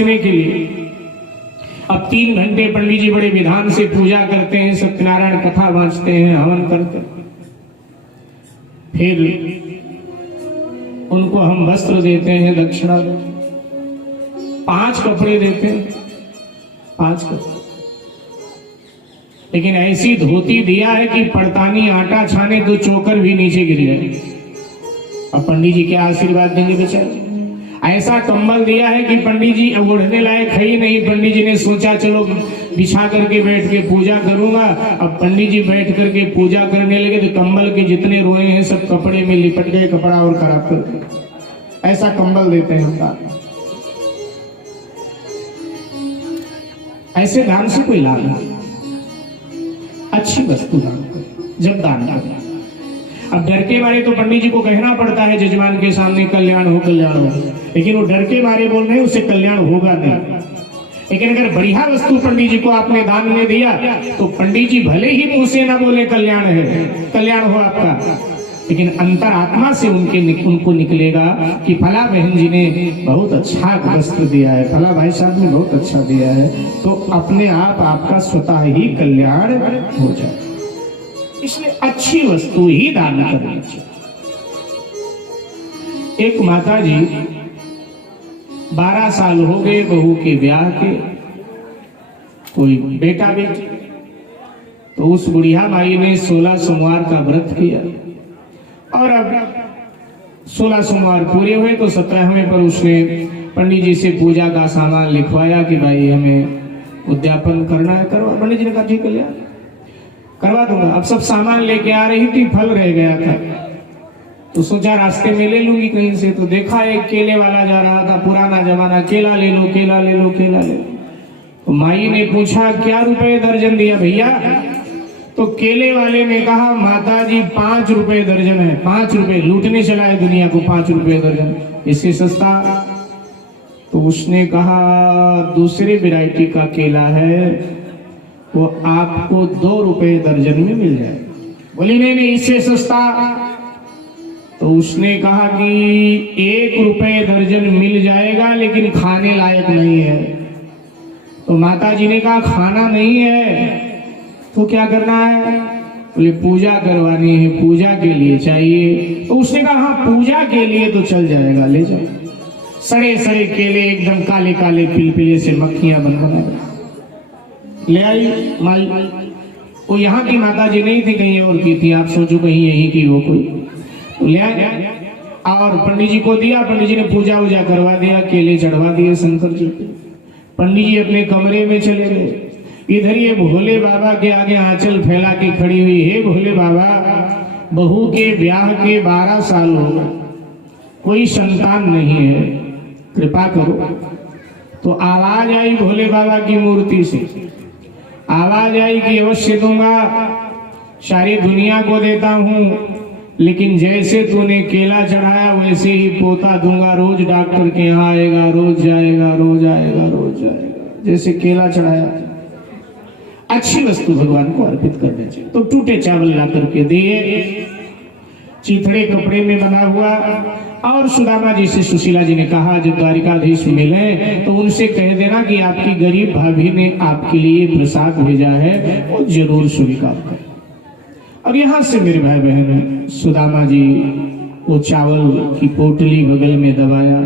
नाचने के लिए। अब 3 घंटे पंडित जी बड़े विधान से पूजा करते हैं, सत्यनारायण कथा वांचते हैं, हवन करते हैं। फिर उनको हम वस्त्र देते हैं, दक्षिणा 5 कपड़े देते हैं, 5 कपड़े। लेकिन ऐसी धोती दिया है कि पड़तानी आटा छाने तो चोकर भी नीचे गिर जाए। अब पंडित जी क्या आशीर्वाद देंगे बेचारे। ऐसा कंबल दिया है कि पंडित जी ओढ़ने लायक है ही नहीं। पंडित जी ने सोचा चलो बिछा करके बैठ के पूजा करूंगा। अब पंडित जी बैठ करके पूजा करने लगे तो कंबल के जितने रोए हैं सब कपड़े में लिपट गए, कपड़ा और खराब कर दिया। ऐसा कंबल देते हैं हम। ऐसे दान से कोई लाभ नहीं। अच्छी वस्तु दान करें जब दान करें। अब डर के मारे तो पंडित जी को कहना पड़ता है जजमान के सामने कल्याण हो, कल्याण हो, लेकिन वो डर के मारे बोल रहे हैं उससे कल्याण होगा नहीं। लेकिन अगर बढ़िया वस्तु पंडित जी को आपने दान में दिया तो पंडित जी भले ही मुंह से ना बोले कल्याण है, कल्याण हो आपका, लेकिन अंतरात्मा से उनको निकलेगा कि फला बहन जी ने बहुत अच्छा वस्त्र दिया है, फला भाई साहब ने बहुत अच्छा दिया है, तो अपने आप आपका स्वतः ही कल्याण हो जाए। इसलिए अच्छी वस्तु ही दान करनी चाहिए। एक माता जी 12 साल हो गए बहू के ब्याह के, कोई बेटा बेटी, तो उस बुढ़िया माई ने 16 सोमवार का व्रत किया और अब 16 सोमवार पूरे हुए तो 17वें पर उसने पंडित जी से पूजा का सामान लिखवाया कि भाई हमें उद्यापन करना है, करवा। पंडित जी ने कहा ठीक है करवा दूंगा। अब सब सामान लेके आ रही थी, फल रह गया था तो सोचा रास्ते में ले लूंगी कहीं से। तो देखा एक केले वाला जा रहा था, पुराना जमाना, केला ले लो, केला ले लो, केला ले लो। तो माई ने पूछा क्या रुपए दर्जन दिया भैया? तो केले वाले ने कहा माता जी 5 रुपए दर्जन है। 5 रुपए लूटने चला है दुनिया को, 5 रुपए दर्जन, इससे सस्ता। तो उसने कहा दूसरी वैरायटी का केला है वो आपको 2 रुपए दर्जन में मिल जाए। बोली नहीं नहीं इससे सस्ता। तो उसने कहा कि 1 रुपए दर्जन मिल जाएगा लेकिन खाने लायक नहीं है। तो माता जी ने कहा खाना नहीं है तो क्या करना है? बोले पूजा करवानी है, पूजा के लिए चाहिए। तो उसने कहा हाँ पूजा के लिए तो चल जाएगा, ले जाओ। सड़े सड़े केले एकदम काले काले पिलपिले से मक्खियां बन ले आई माई। वो यहाँ की माता जी नहीं थी, कहीं और की थी, आप सोचो कहीं यहीं की हो कोई। तो ले आए और पंडित जी को दिया। पंडित जी ने पूजा वूजा करवा दिया, केले चढ़वा दिए शंकर जी को। पंडित जी अपने कमरे में चले गए। इधर ये भोले बाबा के आगे आंचल फैला के खड़ी हुई, हे भोले बाबा बहू के ब्याह के 12 साल हो गए, कोई संतान नहीं है, कृपा करो। तो आवाज आई भोले बाबा की मूर्ति से, आवाज आई कि अवश्य दूंगा, सारी दुनिया को देता हूं, लेकिन जैसे तूने केला चढ़ाया वैसे ही पोता दूंगा। रोज डॉक्टर के यहाँ आएगा, रोज जाएगा, रोज आएगा, रोज जाएगा, जैसे केला चढ़ाया। अच्छी वस्तु भगवान को अर्पित करनी चाहिए। तो टूटे चावल ला करके दिए, चीथड़े कपड़े में बना हुआ। और सुदामा जी से सुशीला जी ने कहा जब द्वारिकाधीश मिले तो उनसे कह देना कि आपकी गरीब भाभी ने आपके लिए प्रसाद भेजा है, वो जरूर स्वीकार करें। और यहाँ से मेरे भाई बहन सुदामा जी वो चावल की पोटली बगल में दबाया,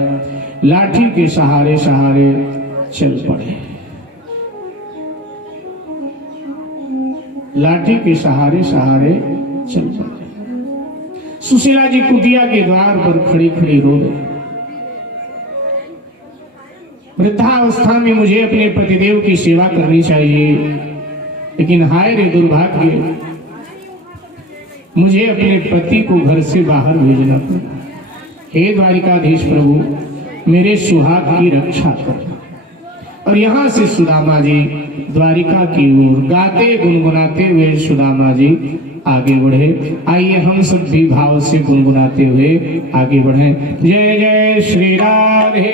लाठी के सहारे सहारे चल पड़े। लाठी के सहारे सहारे चल पड़े। सुशीला जी कुटिया के द्वार पर खड़ी खड़ी रो रही। वृद्धावस्था में मुझे अपने पतिदेव की सेवा करनी चाहिए, लेकिन हाय रे दुर्भाग्य, मुझे अपने पति को घर से बाहर भेजना पड़ा। हे द्वारिकाधीश प्रभु मेरे सुहाग की रक्षा करना। और यहाँ से सुदामा जी द्वारिका की ओर गाते गुनगुनाते हुए सुदामा जी आगे बढ़े। आइए हम सब भी भाव से गुनगुनाते हुए आगे बढ़े। जय जय श्री राधे।